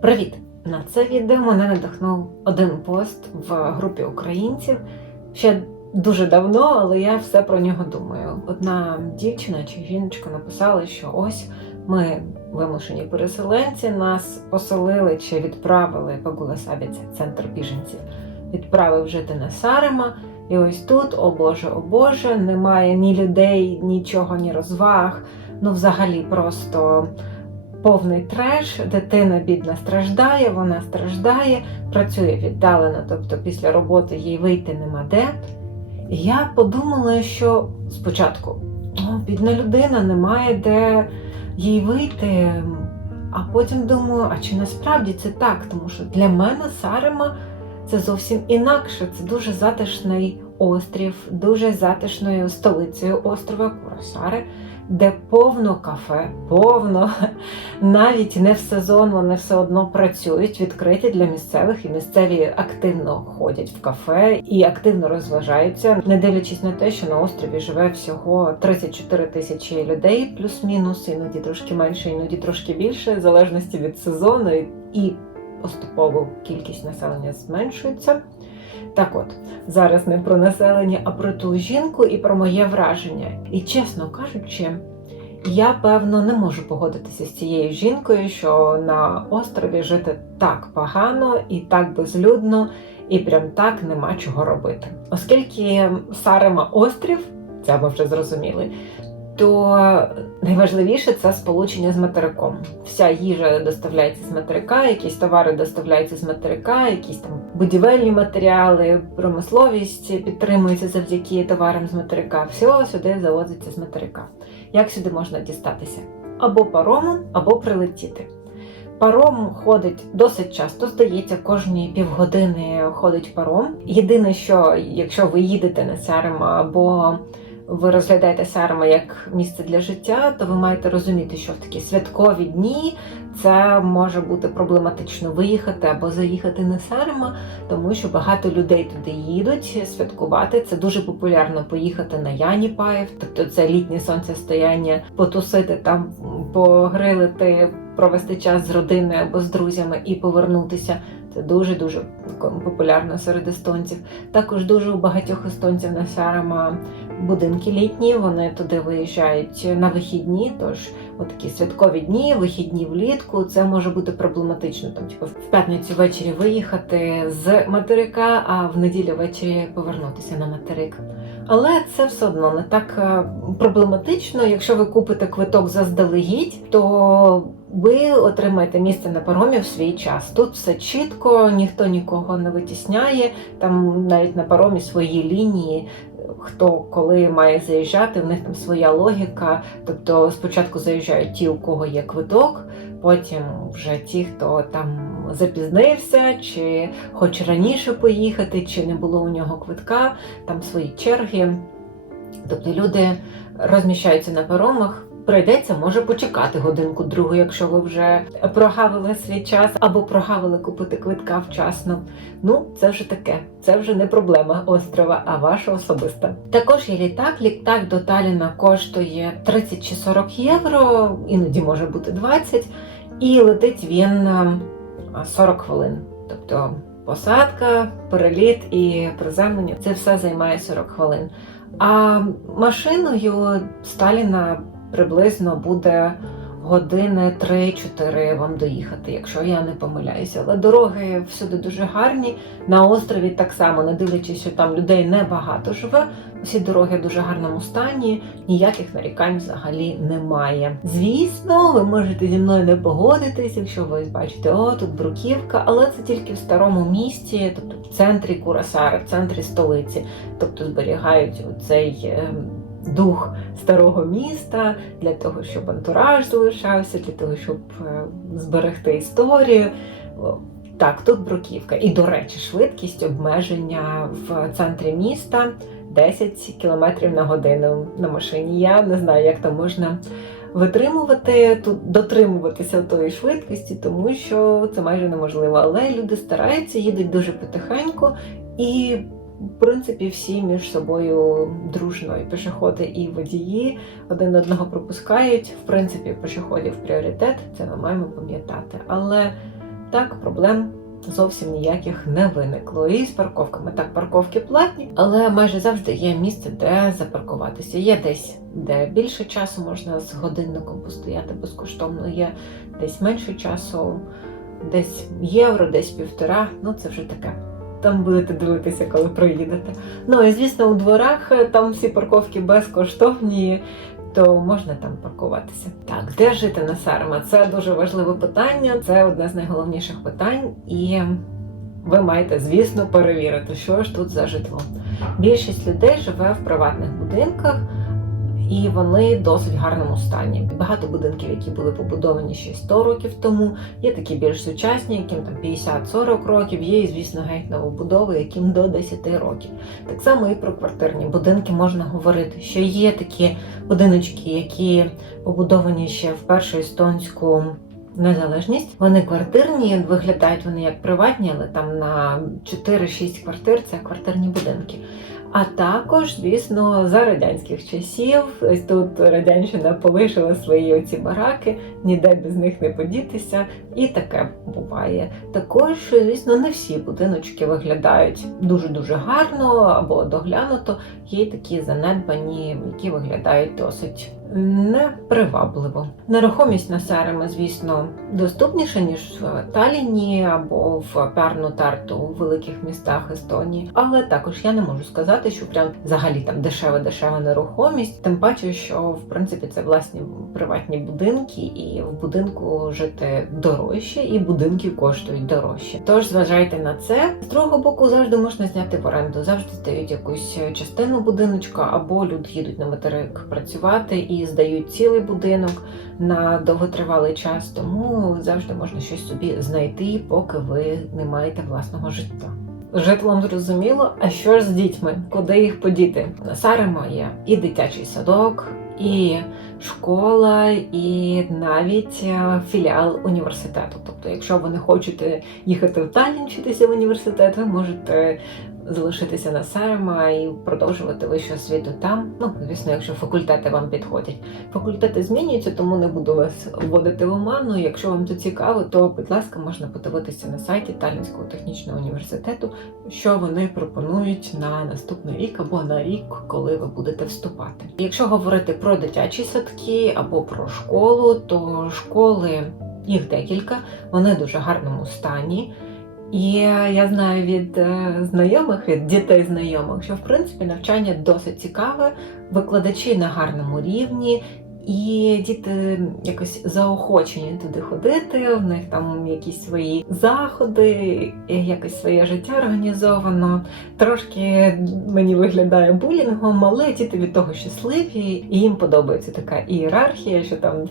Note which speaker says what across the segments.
Speaker 1: Привіт! На це відео мене надихнув один пост в групі українців ще дуже давно, але я все про нього думаю. Одна дівчина чи жіночка написала, що ось ми вимушені переселенці, нас поселили чи відправили Пагула Сабіця, центр біженців, відправив жити на Сарема. І ось тут, о Боже, о Боже, немає ні людей, нічого, ні розваг. Ну, взагалі, просто повний треш, дитина бідна страждає, вона страждає, працює віддалено, тобто після роботи їй вийти нема де. І я подумала, що спочатку ну, бідна людина немає де їй вийти. А потім думаю, а чи насправді це так? Тому що для мене Сарема це зовсім інакше. Це дуже затишний острів, дуже затишною столицею острова Курасари, де повно кафе, повно, навіть не в сезон вони все одно працюють, відкриті для місцевих, і місцеві активно ходять в кафе і активно розважаються, не дивлячись на те, що на острові живе всього 34 тисячі людей, плюс-мінус, іноді трошки менше, іноді трошки більше, в залежності від сезону і поступово кількість населення зменшується. Так от, зараз не про населення, а про ту жінку і про моє враження. І чесно кажучи, я певно не можу погодитися з цією жінкою, що на острові жити так погано і так безлюдно, і прям так нема чого робити. Оскільки Сарема острів, це ми вже зрозуміли, то найважливіше це сполучення з материком. Вся їжа доставляється з материка, якісь товари доставляються з материка, якісь там будівельні матеріали, промисловість підтримується завдяки товарам з материка. Все сюди завозиться з материка. Як сюди можна дістатися? Або паромом, або прилетіти. Паром ходить досить часто, здається, кожні півгодини ходить паром. Єдине, що якщо ви їдете на Сарема або ви розглядаєте Сарма як місце для життя, то ви маєте розуміти, що в такі святкові дні це може бути проблематично виїхати або заїхати на Сарма, тому що багато людей туди їдуть святкувати. Це дуже популярно поїхати на Яніпаєв, тобто це літнє сонцестояння, потусити там, погрилити, провести час з родиною або з друзями і повернутися. Це дуже дуже популярно серед естонців. Також дуже у багатьох естонців на Сарема будинки літні. Вони туди виїжджають на вихідні. Тож такі святкові дні, вихідні влітку. Це може бути проблематично. Там, типу, в п'ятницю ввечері виїхати з материка, а в неділю ввечері повернутися на материк. Але це все одно не так е, проблематично. Якщо ви купите квиток заздалегідь, то ви отримаєте місце на паромі в свій час. Тут все чітко, ніхто нікого не витісняє. Там навіть на паромі свої лінії. Хто коли має заїжджати, в них там своя логіка. Тобто спочатку заїжджають ті, у кого є квиток, потім вже ті, хто там запізнився, чи хоче раніше поїхати, чи не було у нього квитка, там свої черги. Тобто люди розміщаються на паромах. Прийдеться, може почекати годинку другу, якщо ви вже прогавили свій час або прогавили купити квитка вчасно. Ну, це вже таке, це вже не проблема острова, а ваша особиста. Також є літак. Літак до Таліна коштує 30 чи 40 євро, іноді може бути 20, і летить він 40 хвилин. Тобто посадка, переліт і приземлення це все займає 40 хвилин. А машиною Сталіна приблизно буде години 3-4 вам доїхати, якщо я не помиляюся. Але дороги всюди дуже гарні. На острові так само, не дивлячись, що там людей небагато живе. Усі дороги в дуже гарному стані, ніяких нарікань взагалі немає. Звісно, ви можете зі мною не погодитись, якщо ви бачите, о, тут бруківка, але це тільки в старому місті, тобто в центрі Курасари, в центрі столиці, тобто зберігають цей дух старого міста для того, щоб антураж залишався, для того, щоб зберегти історію. Так, тут бруківка. І, до речі, швидкість обмеження в центрі міста 10 км на годину на машині. Я не знаю, як там можна витримувати, тут дотримуватися тої швидкості, тому що це майже неможливо. Але люди стараються, їдуть дуже потихеньку і. В принципі, всі між собою дружно і пешеходи і водії один одного пропускають. В принципі, пешеходів пріоритет, це ми маємо пам'ятати. Але так проблем зовсім ніяких не виникло. І з парковками так, парковки платні, але майже завжди є місце, де запаркуватися. Є десь, де більше часу можна з годинником постояти безкоштовно, є десь менше часу, десь євро, десь півтора. Ну це вже таке. Там будете дивитися, коли приїдете. Ну і звісно, у дворах е, там всі парковки безкоштовні, то можна там паркуватися. Так, де жити на Сарема? Це дуже важливе питання. Це одне з найголовніших питань, і ви маєте, звісно, перевірити, що ж тут за житло. Більшість людей живе в приватних будинках. І вони досить гарному стані. Багато будинків, які були побудовані ще 100 років тому, є такі більш сучасні, яким там 50-40 років, є і, звісно, геть новобудови, яким до 10 років. Так само і про квартирні будинки можна говорити, що є такі будиночки, які побудовані ще в першу естонську незалежність. Вони квартирні, виглядають вони як приватні, але там на 4-6 квартир це квартирні будинки. А також, звісно, за радянських часів, тут радянщина полишила свої оці бараки, ніде без них не подітися, і таке буває. Також, звісно, не всі будиночки виглядають дуже-дуже гарно або доглянуто. Є такі занедбані, які виглядають досить непривабливо. Нерухомість на Сереми, звісно, доступніша, ніж в Таліні або в Перну Тарту у великих містах Естонії. Але також я не можу сказати, що прям взагалі там дешева-дешева нерухомість. Тим паче, що в принципі це власні приватні будинки, і в будинку жити дорожче, і будинки коштують дорожче. Тож зважайте на це. З другого боку, завжди можна зняти в оренду, завжди здають якусь частину будиночка, або люди їдуть на материк працювати і здають цілий будинок на довготривалий час. Тому завжди можна щось собі знайти, поки ви не маєте власного життя. Житлом зрозуміло, а що ж з дітьми? Куди їх подіти? На Саремо є і дитячий садок, і школа, і навіть е, філіал університету. Тобто, якщо ви не хочете їхати в Таллін вчитися в університет, ви можете залишитися на Сарема і продовжувати вищу освіту там. Ну, звісно, якщо факультети вам підходять. Факультети змінюються, тому не буду вас вводити в оману. Якщо вам це цікаво, то будь ласка, можна подивитися на сайті Таллінського технічного університету, що вони пропонують на наступний рік або на рік, коли ви будете вступати. Якщо говорити про дитячі садки або про школу, то школи їх декілька, вони в дуже гарному стані. І я знаю від е, знайомих, від дітей знайомих, що в принципі навчання досить цікаве, викладачі на гарному рівні, і діти якось заохочені туди ходити. В них там якісь свої заходи, якось своє життя організовано. Трошки мені виглядає булінгом, але діти від того щасливі, і їм подобається така ієрархія, що там е,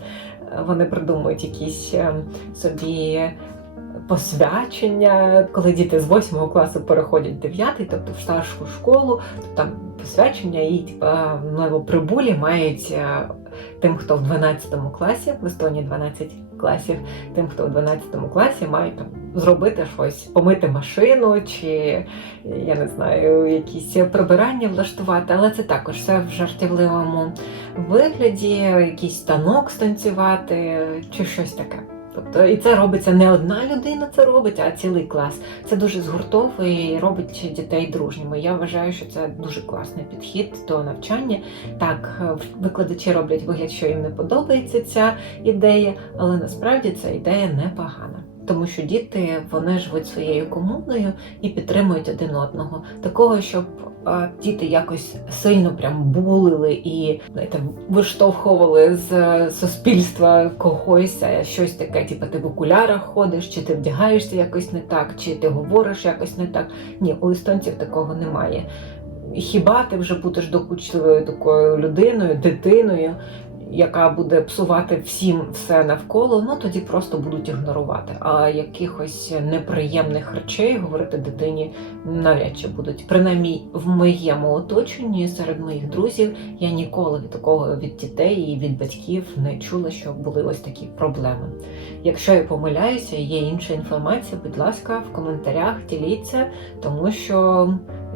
Speaker 1: вони придумують якісь е, собі посвячення, коли діти з 8 класу переходять в 9, тобто в старшу школу, то там посвячення і типа новоприбулі мають е, тим, хто в 12 класі, в Естонії 12 класів, тим, хто в 12 класі, мають там зробити щось, помити машину чи я не знаю, якісь прибирання влаштувати, але це також все в жартівливому вигляді, якийсь станок станцювати чи щось таке. Тобто, і це робиться не одна людина, це робить, а цілий клас. Це дуже згуртовує і робить дітей дружніми. Я вважаю, що це дуже класний підхід до навчання. Так, викладачі роблять вигляд, що їм не подобається ця ідея, але насправді ця ідея непогана. Тому що діти вони живуть своєю комуною і підтримують один одного. Такого, щоб діти якось сильно прям булили і знаєте, виштовхували з е, суспільства когось щось таке, типу ти в окулярах ходиш, чи ти вдягаєшся якось не так, чи ти говориш якось не так. Ні, у естонців такого немає. Хіба ти вже будеш докучливою такою людиною, дитиною, яка буде псувати всім все навколо, ну тоді просто будуть ігнорувати. А якихось неприємних речей говорити дитині навряд чи будуть. Принаймні в моєму оточенні серед моїх друзів я ніколи від такого від дітей і від батьків не чула, що були ось такі проблеми. Якщо я помиляюся, є інша інформація, будь ласка, в коментарях діліться, тому що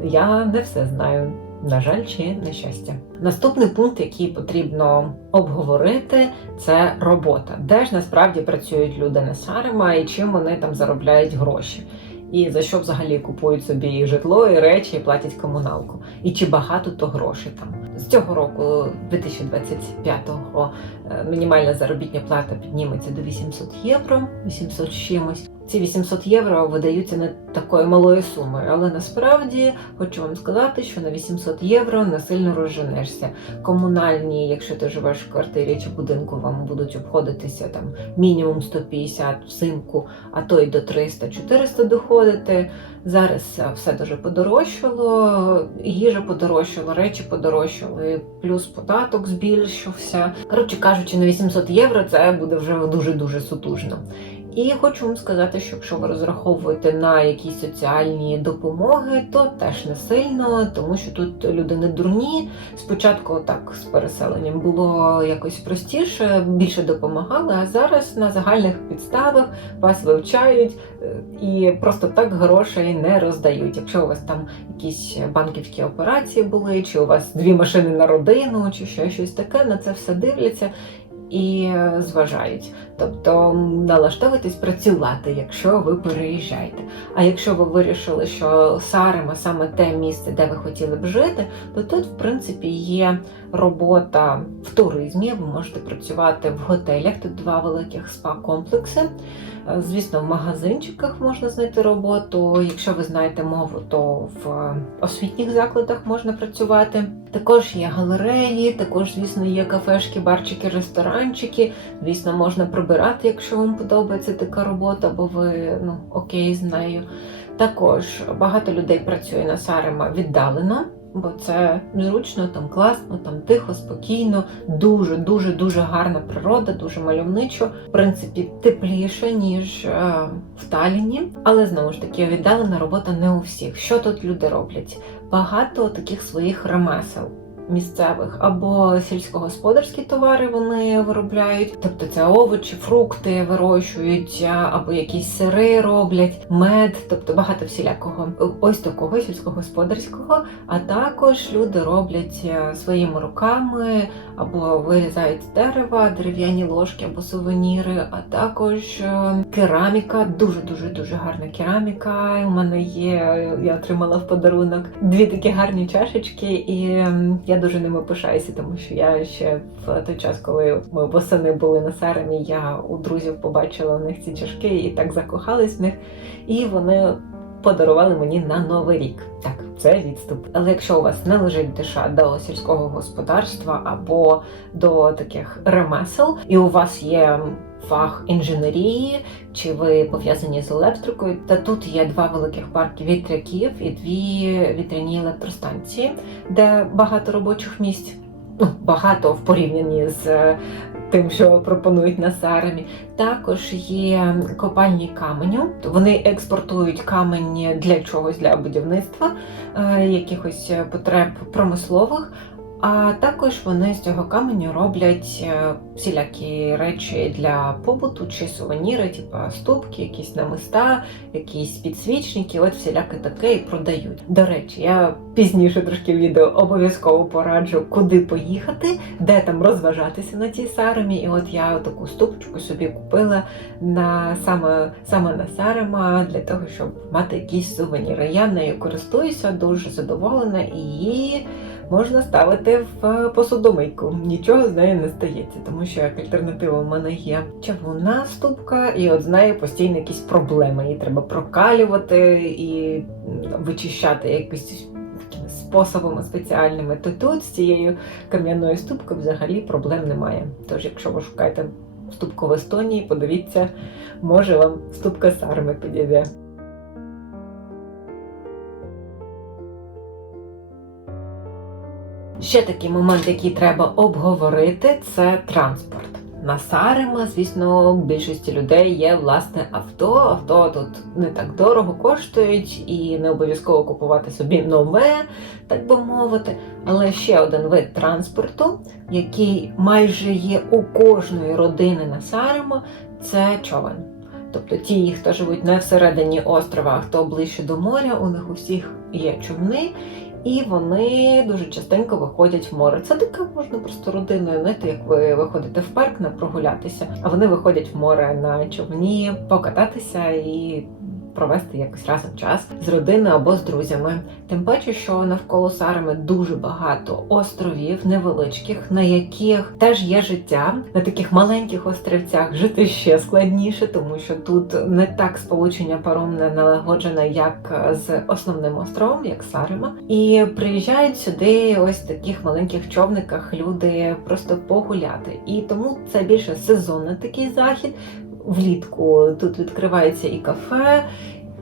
Speaker 1: я не все знаю. На жаль, чи на щастя. Наступний пункт, який потрібно обговорити, це робота. Де ж насправді працюють люди на Сарима і чим вони там заробляють гроші. І за що взагалі купують собі і житло, і речі, і платять комуналку. І чи багато то грошей там. З цього року, 2025-го, е, мінімальна заробітня плата підніметься до 800 євро, 800 з чимось. Ці 800 євро видаються не такою малою сумою, але насправді хочу вам сказати, що на 800 євро не сильно розженешся. Комунальні, якщо ти живеш в квартирі чи будинку, вам будуть обходитися там мінімум 150 взимку, а то й до 300-400 доходити. Зараз все дуже подорожчало, їжа подорожчала, речі подорожчали, плюс податок збільшився. Коротше кажучи, на 800 євро це буде вже дуже дуже сутужно. І хочу вам сказати, що якщо ви розраховуєте на якісь соціальні допомоги, то теж не сильно, тому що тут люди не дурні. Спочатку так з переселенням було якось простіше, більше допомагали, а зараз на загальних підставах вас вивчають е, і просто так грошей не роздають. Якщо у вас там якісь банківські операції були, чи у вас дві машини на родину, чи ще щось таке, на це все дивляться. І зважають, тобто налаштовуйтесь працювати, якщо ви переїжджаєте. А якщо ви вирішили, що Сарема саме те місце, де ви хотіли б жити, то тут, в принципі, є робота в туризмі. Ви можете працювати в готелях. Тут два великих спа-комплекси. Е, Звісно, в магазинчиках можна знайти роботу. Якщо ви знаєте мову, то в освітніх закладах можна працювати. Також є галереї, також, звісно, є кафешки, барчики, ресторанчики. Звісно, можна прибирати, якщо вам подобається така робота, бо ви ну, окей з нею. Також багато людей працює на Сарима віддалено, бо це зручно, там класно, там тихо, спокійно, дуже, дуже, дуже гарна природа, дуже мальовничо. В принципі, тепліше, ніж е, в Таліні. Але знову ж таки, віддалена робота не у всіх. Що тут люди роблять? Багато таких своїх ремесел. Місцевих або сільськогосподарські товари вони виробляють, тобто це овочі, фрукти вирощують, або якісь сири роблять, мед, тобто багато всілякого. Ось такого сільськогосподарського. А також люди роблять е, своїми руками або вирізають дерева дерев'яні ложки або сувеніри, а також е, кераміка, дуже дуже дуже гарна кераміка. У мене є, я отримала в подарунок дві такі гарні чашечки, і я дуже ними пишаюся, тому що я ще в той час, коли ми восени були на Сарамі, я у друзів побачила у них ці чашки і так закохалась в них. І вони подарували мені на новий рік. Так, це відступ. Але якщо у вас не лежить душа до сільського господарства або до таких ремесел, і у вас є фах інженерії, чи ви пов'язані з електрикою, та тут є два великих парки вітряків і дві вітряні електростанції, де багато робочих місць. Ну, багато в порівнянні з е, тим, що пропонують на Сарамі. Також є копальні каменю. Вони експортують камень для чогось для будівництва, е, якихось потреб промислових. А також вони з цього каменю роблять е, всілякі речі для побуту чи сувеніри, типу ступки, якісь намиста, якісь підсвічники, от всіляке таке і продають. До речі, я пізніше трошки відео обов'язково пораджу, куди поїхати, де там розважатися на цій сарамі. І от я таку ступочку собі купила на саме, саме на Сарема для того, щоб мати якісь сувеніри. Я нею користуюся, дуже задоволена і можна ставити в посудомийку. Нічого з нею не стається, тому що як альтернатива у мене є чавунна ступка, і от з нею постійно якісь проблеми. Її треба прокалювати і вичищати якось способами спеціальними. То тут з цією кам'яною ступкою взагалі проблем немає. Тож, якщо ви шукаєте ступку в Естонії, подивіться, може вам ступка сарми підійде. Ще такий момент, який треба обговорити, це транспорт. На Сарима, звісно, більшості людей є власне авто. Авто тут не так дорого коштують і не обов'язково купувати собі нове, так би мовити. Але ще один вид транспорту, який майже є у кожної родини на Сарима, це човен. Тобто ті, хто живуть не всередині острова, а хто ближче до моря, у них у всіх є човни. І вони дуже частенько виходять в море. Це таке можна просто родиною, знаєте, як ви виходите в парк на прогулятися, а вони виходять в море на човні, покататися і. Провести якось разом час з родиною або з друзями. Тим паче, що навколо Сарами дуже багато островів невеличких, на яких теж є життя. На таких маленьких острівцях жити ще складніше, тому що тут не так сполучення паром не налагоджене, як з основним островом, як Сарима. І приїжджають сюди ось в таких маленьких човниках люди просто погуляти. І тому це більше сезонний такий захід. Влітку тут відкривається і кафе,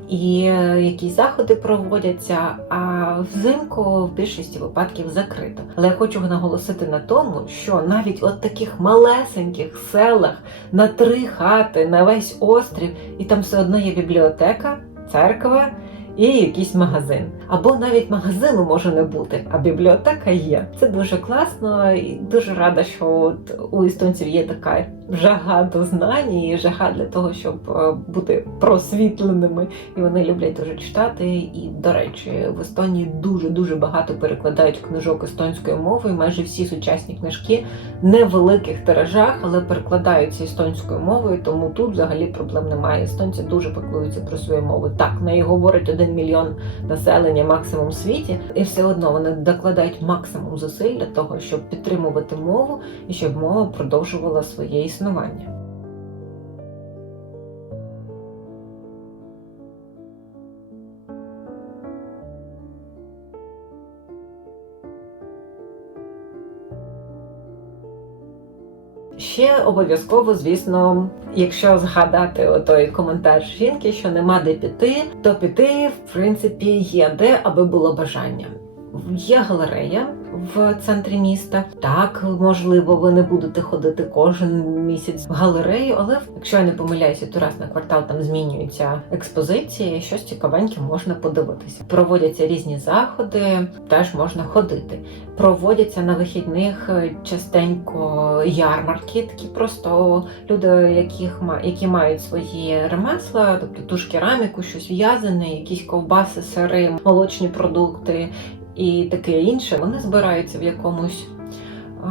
Speaker 1: і е, якісь заходи проводяться. А взимку в більшості випадків закрито. Але я хочу наголосити на тому, що навіть от таких малесеньких селах на три хати на весь острів, і там все одно є бібліотека, церква. І якийсь магазин. Або навіть магазину може не бути, а бібліотека є. Це дуже класно і дуже рада, що от у естонців є така жага до знань і жага для того, щоб е, бути просвітленими. І вони люблять дуже читати. І, до речі, в Естонії дуже дуже багато перекладають книжок естонською мовою. Майже всі сучасні книжки не в великих тиражах, але перекладаються естонською мовою. Тому тут взагалі проблем немає. Естонці дуже піклуються про свою мову. Так, неї говорить один мільйон населення максимум в світі, і все одно вони докладають максимум зусиль для того, щоб підтримувати мову і щоб мова продовжувала своє існування. Ще обов'язково, звісно, якщо згадати той коментар жінки, що нема де піти, то піти, в принципі, є де, аби було бажання. Є галерея в центрі міста. Так, можливо, ви не будете ходити кожен місяць в галерею, але якщо я не помиляюся, то раз на квартал там змінюються експозиції, щось цікавеньке можна подивитися. Проводяться різні заходи, теж можна ходити. Проводяться на вихідних е, частенько ярмарки, такі просто люди, яких які мають свої ремесла, тобто ту ж кераміку, щось в'язане, якісь ковбаси, сири, молочні продукти і таке інше, вони збираються в якомусь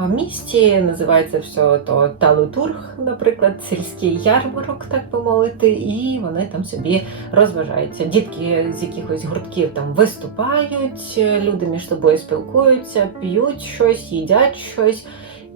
Speaker 1: місті, називається все то Талутург, наприклад, сільський ярмарок, так би мовити, і вони там собі розважаються. Дітки з якихось гуртків там виступають, люди між собою спілкуються, п'ють щось, їдять щось.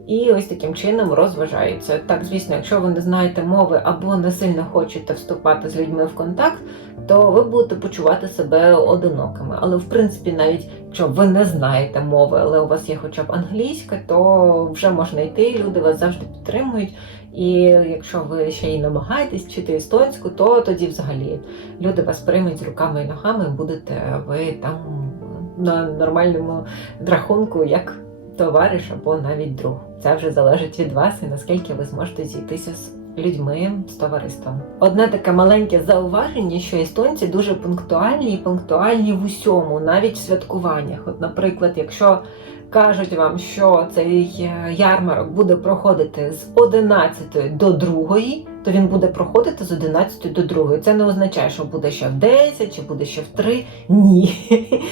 Speaker 1: І ось таким чином розважаються. Так, звісно, якщо ви не знаєте мови або не сильно хочете вступати з людьми в контакт, то ви будете почувати себе одинокими. Але в принципі, навіть якщо ви не знаєте мови, але у вас є хоча б англійська, то вже можна йти, люди вас завжди підтримують. І якщо ви ще й намагаєтесь вчити естонську, то тоді взагалі люди вас приймуть з руками і ногами, будете ви там на нормальному рахунку, як товариш або навіть друг. Це вже залежить від вас і наскільки ви зможете зійтися з людьми з товариством. Одне таке маленьке зауваження, що естонці дуже пунктуальні і пунктуальні в усьому, навіть в святкуваннях. От, наприклад, якщо кажуть вам, що цей е, ярмарок буде проходити з 11 до 2, то він буде проходити з 11 до 2. Це не означає, що буде ще в 10 чи буде ще в 3. Ні.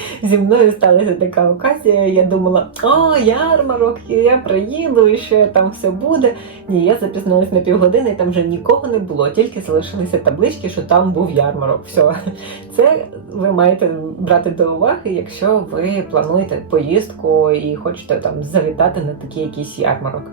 Speaker 1: Зі мною сталася така оказія. Я думала, о, ярмарок, я приїду і ще там все буде. Ні, я запізнилась на півгодини, і там вже нікого не було, тільки залишилися таблички, що там був ярмарок. Все. Це ви маєте брати до уваги, якщо ви плануєте поїздку і хочете там завітати на такий якийсь ярмарок.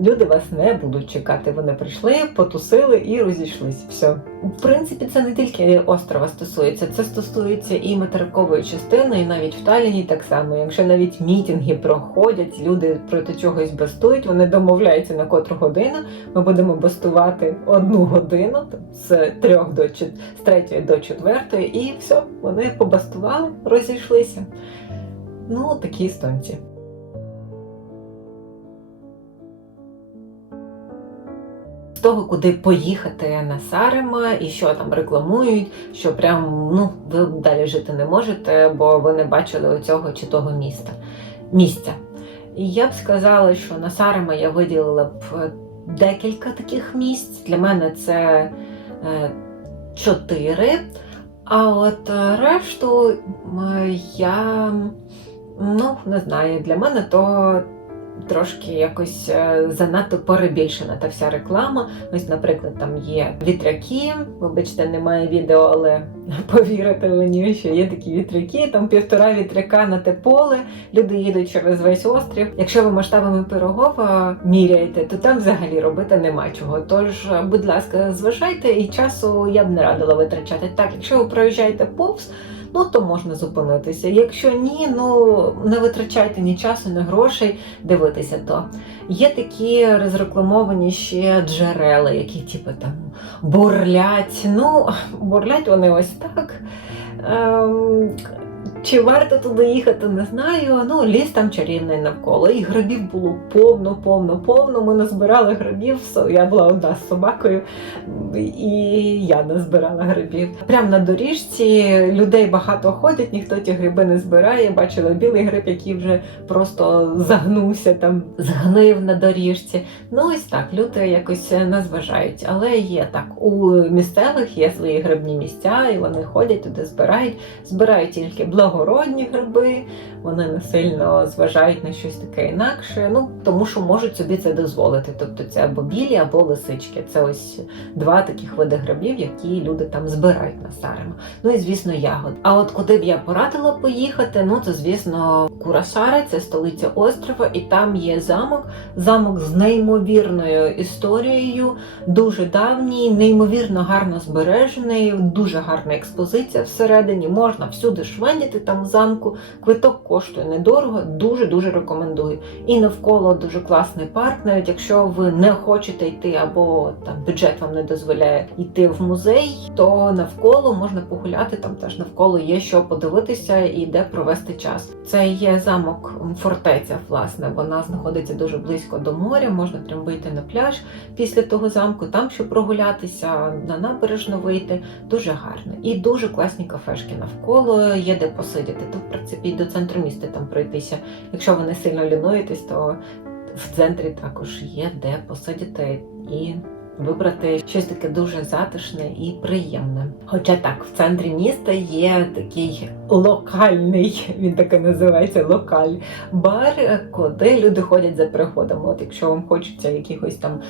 Speaker 1: Люди вас не будуть чекати. Вони прийшли, потусили і розійшлись. Все. В принципі, це не тільки острова стосується, це стосується і материкової частини, і навіть в Таліні так само. Якщо навіть мітинги проходять, люди проти чогось бастують, вони домовляються на котру годину. Ми будемо бастувати одну годину з трьох до з третьої до четвертої, і все, вони побастували, розійшлися. Ну, такі естонці. Того, куди поїхати на Сарема і що там рекламують, що прям ну ви далі жити не можете, бо ви не бачили цього чи того міста місця. І я б сказала, що на Сарема я виділила б е, декілька таких місць. Для мене це е, чотири. А от решту я Ну, не знаю, для мене то трошки якось е, занадто перебільшена та вся реклама. Ось, наприклад, там є вітряки. Вибачте, немає відео, але повірите мені, що є такі вітряки, там півтора вітряка на те поле. Люди їдуть через весь острів. Якщо ви масштабами Пирогова міряєте, то там взагалі робити нема чого. Тож, будь ласка, зважайте, і часу я б не радила витрачати. Так, якщо ви проїжджаєте повз. Ну, то можна зупинитися. Якщо ні, ну не витрачайте ні часу, ні грошей дивитися то. Є такі розрекламовані ще джерела, які типу там бурлять. Ну, бурлять вони ось так. Ем, чи варто туди їхати, не знаю. Ну, ліс там чарівний навколо. І грибів було повно, повно, повно. Ми назбирали грибів. Я була одна з собакою, і я назбирала грибів. Прямо на доріжці людей багато ходять, ніхто ті гриби не збирає. Бачила білий гриб, який вже просто загнувся там, згнив на доріжці. Ну ось так, люди якось не зважають. Але є так, у місцевих є свої грибні місця, і вони ходять туди, збирають, збирають тільки благородні гриби, вони не сильно зважають на щось таке інакше. Ну тому що можуть собі це дозволити. Тобто це або білі, або лисички. Це ось два таких види грибів, які люди там збирають на Сарема. Ну і звісно, ягод. А от куди б я порадила поїхати? Ну це звісно Курасари, це столиця острова, і там є замок. Замок з неймовірною історією, дуже давній, неймовірно гарно збережений, дуже гарна експозиція всередині. Можна всюди швендіти там в замку. Квиток коштує недорого, дуже дуже рекомендую. І навколо дуже класний парк. Навіть якщо ви не хочете йти, або там бюджет вам не дозволяє йти в музей, то навколо можна погуляти. Там теж навколо є що подивитися і де провести час. Це є замок фортеця, власне. Вона знаходиться дуже близько до моря. Можна прям вийти на пляж після того замку, там щоб прогулятися, на набережну вийти. Дуже гарно. І дуже класні кафешки навколо, є де посидіти. То, в принципі, до центру міста там пройтися. Якщо ви не сильно лінуєтесь, то в центрі також є де посидіти і вибрати щось таке дуже затишне і приємне. Хоча так, в центрі міста є такий локальний, він таки називається локаль бар, куди люди ходять за приходом. От якщо вам хочеться якихось там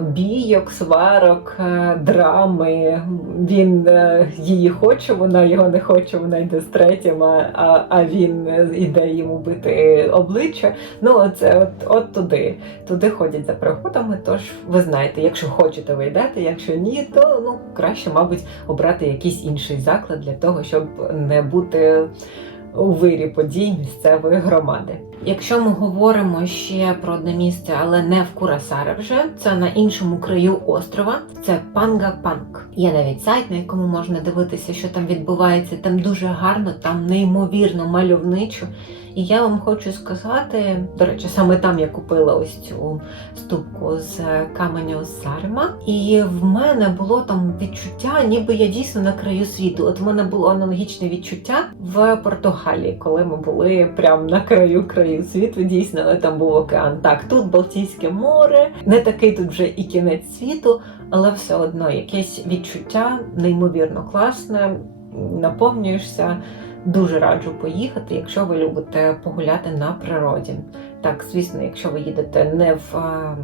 Speaker 1: бійок, сварок, е, драми, він е, її хоче, вона його не хоче, вона йде з третім, а, а, він іде йому бити обличчя. Ну, це от, от туди. Туди ходять за приходами. Тож ви знаєте, якщо хочете, ви йдете, якщо ні, то ну краще, мабуть, обрати якийсь інший заклад для того, щоб не бути у вирі подій місцевої громади. Якщо ми говоримо ще про одне місце, але не в Курасаре вже, це на іншому краю острова, це Панга-Панг. Є навіть сайт, на якому можна дивитися, що там відбувається. Там дуже гарно, там неймовірно мальовничо. І я вам хочу сказати, до речі, саме там я купила ось цю ступку з каменю з Сарема. І в мене було там відчуття, ніби я дійсно на краю світу. От в мене було аналогічне відчуття в Португалії, коли ми були прямо на краю краю світу. Дійсно, але там був океан. Так, тут Балтійське море, не такий тут вже і кінець світу, але все одно якесь відчуття неймовірно класне, наповнюєшся. Дуже раджу поїхати, якщо ви любите погуляти на природі. Так, звісно, якщо ви їдете не в а,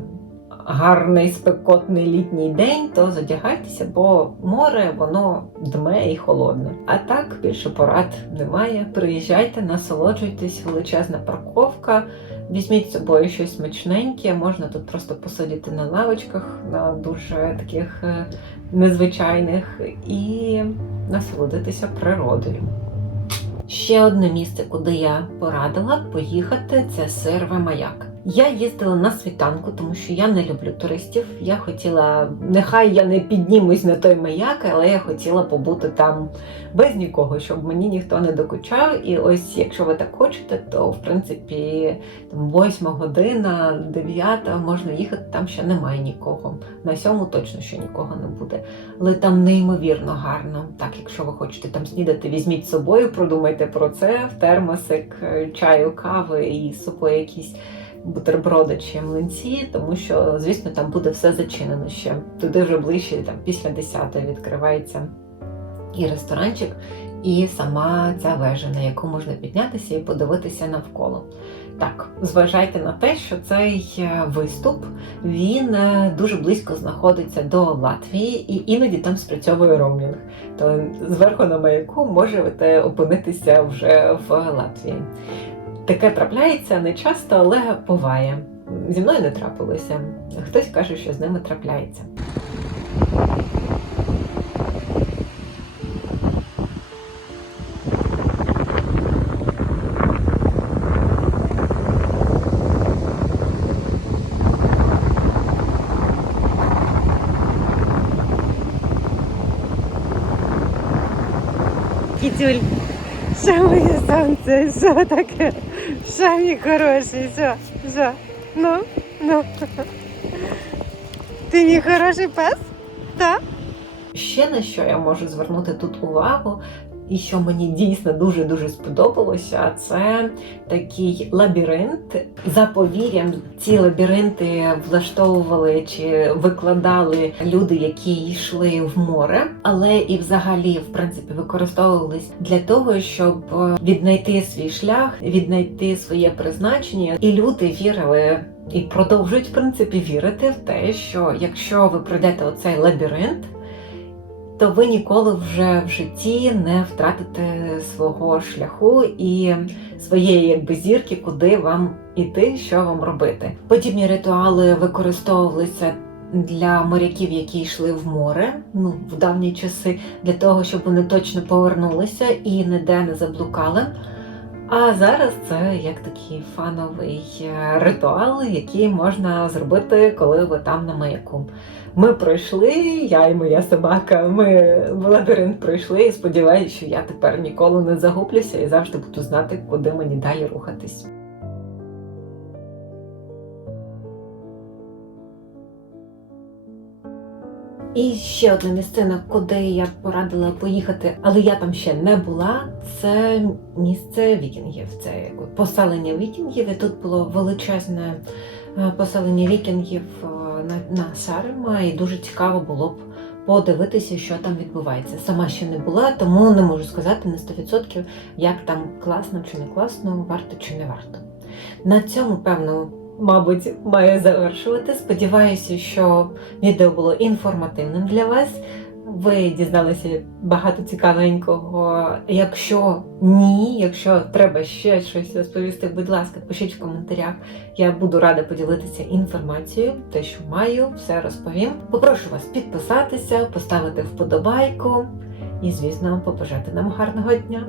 Speaker 1: гарний спекотний літній день, то задягайтеся, бо море воно дме і холодне. А так більше порад немає. Приїжджайте, насолоджуйтесь, величезна парковка. Візьміть з собою щось смачненьке, можна тут просто посидіти на лавочках, на дуже таких е, незвичайних, і насолодитися природою. Ще одне місце, куди я порадила поїхати, це Серве Маяк. Я їздила на світанку, тому що я не люблю туристів. Я хотіла, нехай я не піднімусь на той маяк, але я хотіла побути там без нікого, щоб мені ніхто не докучав. І ось, якщо ви так хочете, то в принципі там восьма година, дев'ята можна їхати, там ще немає нікого. На сьому точно ще нікого не буде. Але там неймовірно гарно. Так, якщо ви хочете там снідати, візьміть з собою, продумайте про це в термосик, е, чаю, кави і собою якісь бутерброди чи млинці, тому що, звісно, там буде все зачинено ще. Туди вже ближче, там після 10 відкривається і ресторанчик, і сама ця вежа, на яку можна піднятися і подивитися навколо. Так, зважайте на те, що цей е, виступ він е, дуже близько знаходиться до Латвії, і іноді там спрацьовує роумінг. То зверху на маяку можете опинитися вже в Латвії. Таке трапляється не часто, але буває. Зі мною не трапилося. Хтось каже, що з ними трапляється.
Speaker 2: Кітюль, що моє сонце, що таке? Що хороші, все? Що? Ну, ну. Ти мій хороший пес? Так?
Speaker 1: Ще на що я можу звернути тут увагу, і що мені дійсно дуже дуже сподобалося, це такий лабіринт. За повір'ям, ці лабіринти влаштовували чи викладали люди, які йшли в море, але і взагалі, в принципі, використовувались для того, щоб е, віднайти свій шлях, віднайти своє призначення, і люди вірили. І продовжують в принципі вірити в те, що якщо ви пройдете оцей лабіринт, то ви ніколи вже в житті не втратите свого шляху і своєї якби зірки, куди вам іти, що вам робити. Подібні ритуали використовувалися для моряків, які йшли в море, ну в давні часи, для того, щоб вони точно повернулися і ніде не заблукали. А зараз це як такий фановий е, ритуал, який можна зробити, коли ви там на маяку. Ми пройшли, я і моя собака. Ми в лабіринт пройшли і сподіваюся, що я тепер ніколи не загублюся і завжди буду знати, куди мені далі рухатись. І ще одна місцина, куди я порадила поїхати, але я там ще не була. Це місце вікінгів. Це поселення вікінгів. І тут було величезне е, поселення вікінгів е, на, на Сарема, і дуже цікаво було б подивитися, що там відбувається. Сама ще не була, тому не можу сказати на 100%, як там класно чи не класно, варто чи не варто. На цьому, певно, мабуть, маю завершувати. Сподіваюся, що відео було інформативним для вас. Ви дізналися багато цікавенького. Якщо ні, якщо треба ще щось розповісти, будь ласка, пишіть в коментарях. Я буду рада поділитися інформацією, те, що маю, все розповім. Попрошу вас підписатися, поставити вподобайку і, звісно, побажати нам гарного дня.